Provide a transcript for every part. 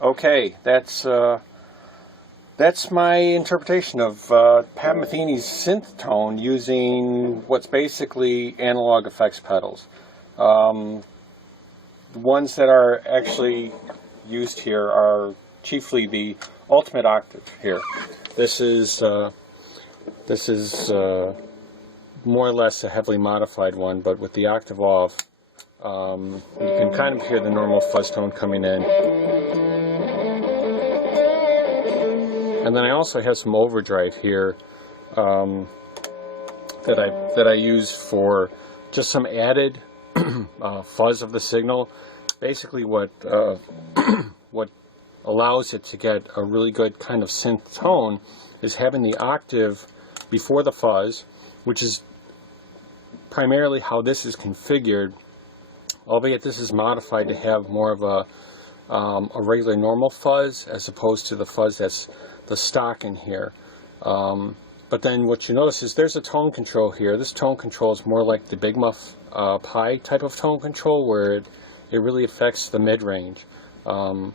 Okay, that's my interpretation of Pat Metheny's synth tone using what's basically analog effects pedals. The ones that are actually used here are chiefly the Ultimate Octave here. This is more or less a heavily modified one, but with the octave off, you can kind of hear the normal fuzz tone coming in. And then I also have some overdrive here that I use for just some added fuzz of the signal. Basically, what allows it to get a really good kind of synth tone is having the octave before the fuzz, which is primarily how this is configured, albeit this is modified to have more of a regular normal fuzz as opposed to the fuzz that's the stock in here. But then what you notice is there's a tone control here. This tone control is more like the Big Muff Pi type of tone control, where it really affects the mid-range. And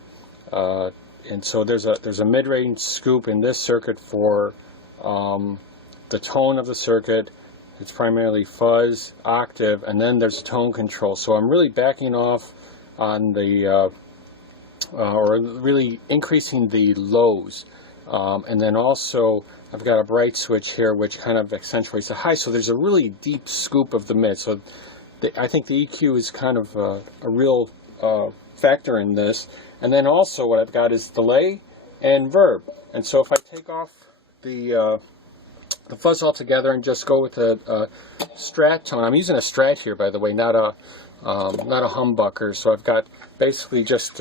so there's a mid-range scoop in this circuit for the tone of the circuit. It's primarily fuzz, octave, and then there's tone control. So I'm really backing off on the, or really increasing the lows. And then also I've got a bright switch here which kind of accentuates the high. So there's a really deep scoop of the mid. So I think the EQ is kind of a real factor in this. And then also what I've got is delay and verb. And so if I take off the fuzz altogether and just go with a Strat tone. I'm using a Strat here, by the way, not a humbucker. So I've got basically just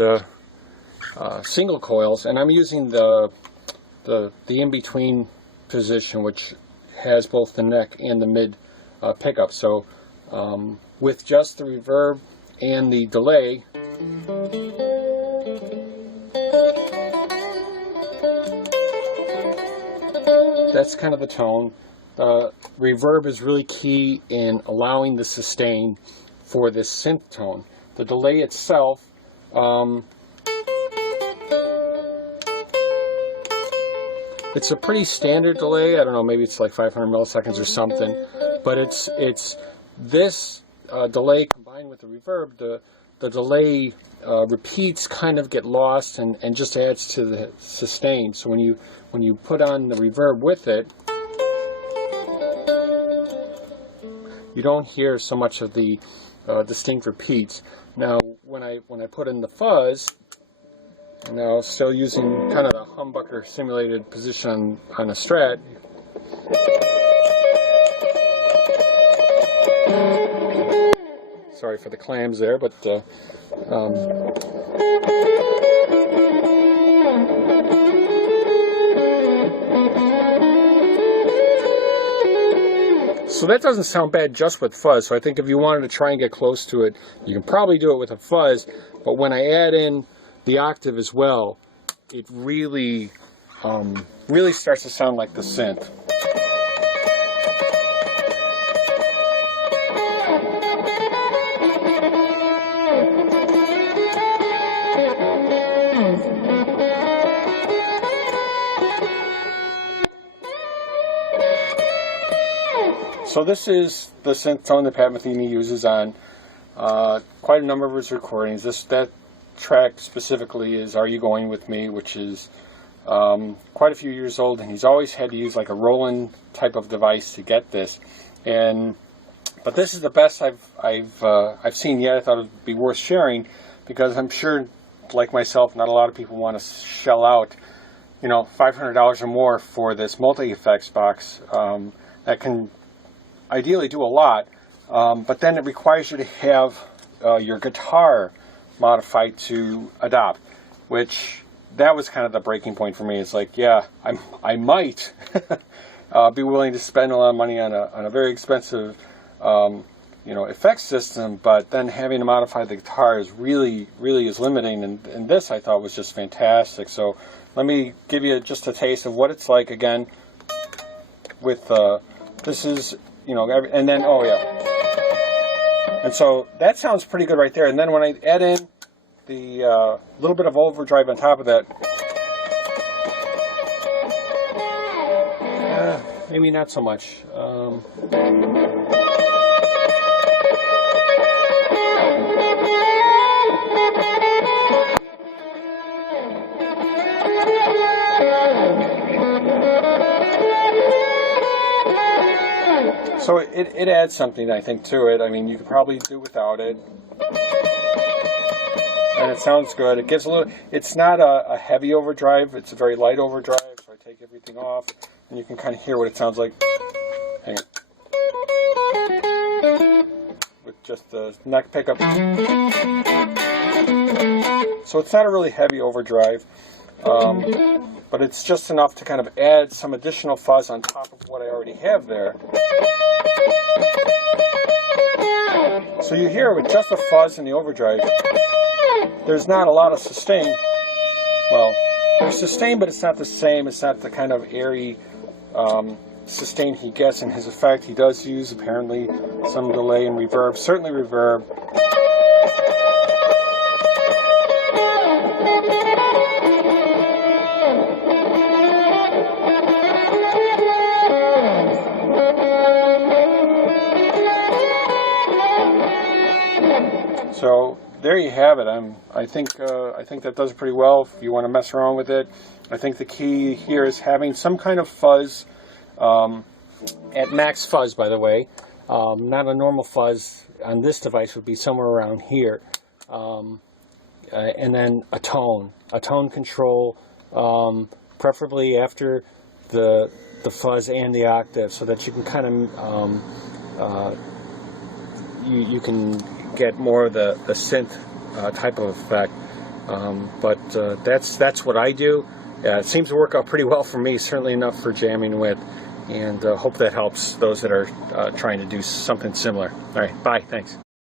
single coils, and I'm using the in-between position, which has both the neck and the mid pickup. So with just the reverb and the delay, that's kind of the tone. Reverb is really key in allowing the sustain for this synth tone. The delay itself, it's a pretty standard delay. I don't know, maybe it's like 500 milliseconds or something. But it's this delay combined with the reverb, the delay repeats kind of get lost and just adds to the sustain. So when you put on the reverb with it, you don't hear so much of the distinct repeats. Now when I put in the fuzz, now still using kind of the humbucker simulated position on a Strat, sorry for the clams there, but so that doesn't sound bad just with fuzz. So I think if you wanted to try and get close to it, you can probably do it with a fuzz. But when I add in the octave as well, it really starts to sound like the synth. So this is the synth tone that Pat Metheny uses on quite a number of his recordings. That track specifically is Are You Going With Me, which is quite a few years old, and he's always had to use like a Roland type of device to get this. But this is the best I've seen yet. I thought it would be worth sharing because I'm sure, like myself, not a lot of people want to shell out, $500 or more for this multi-effects box that can ideally do a lot, but then it requires you to have your guitar modified to adopt, which that was kind of the breaking point for me. It's like, yeah, I might be willing to spend a lot of money on a very expensive effects system, but then having to modify the guitar is really is limiting, and this I thought was just fantastic. So let me give you just a taste of what it's like again with this is, and then, oh yeah. And so that sounds pretty good right there. And then when I add in the little bit of overdrive on top of that. Maybe not so much. So it adds something, I think, to it. I mean, you could probably do without it. And it sounds good. It gives a little, it's not a heavy overdrive, it's a very light overdrive, so I take everything off, and you can kind of hear what it sounds like. Hang on. With just the neck pickup. So it's not a really heavy overdrive, but it's just enough to kind of add some additional fuzz on top of what I already have there. So you hear with just the fuzz and the overdrive, there's not a lot of sustain. Well, there's sustain, but it's not the same. It's not the kind of airy sustain he gets in his effect. He does use, apparently, some delay and reverb. Certainly reverb. So there you have it. I think that does pretty well if you want to mess around with it. I think the key here is having some kind of fuzz at max fuzz, by the way. Not a normal fuzz on this device would be somewhere around here. And then a tone control, preferably after the fuzz and the octave, so that you can kind of you can get more of the synth type of effect. But that's what I do. It seems to work out pretty well for me, certainly enough for jamming with, and hope that helps those that are trying to do something similar. All right, bye, thanks.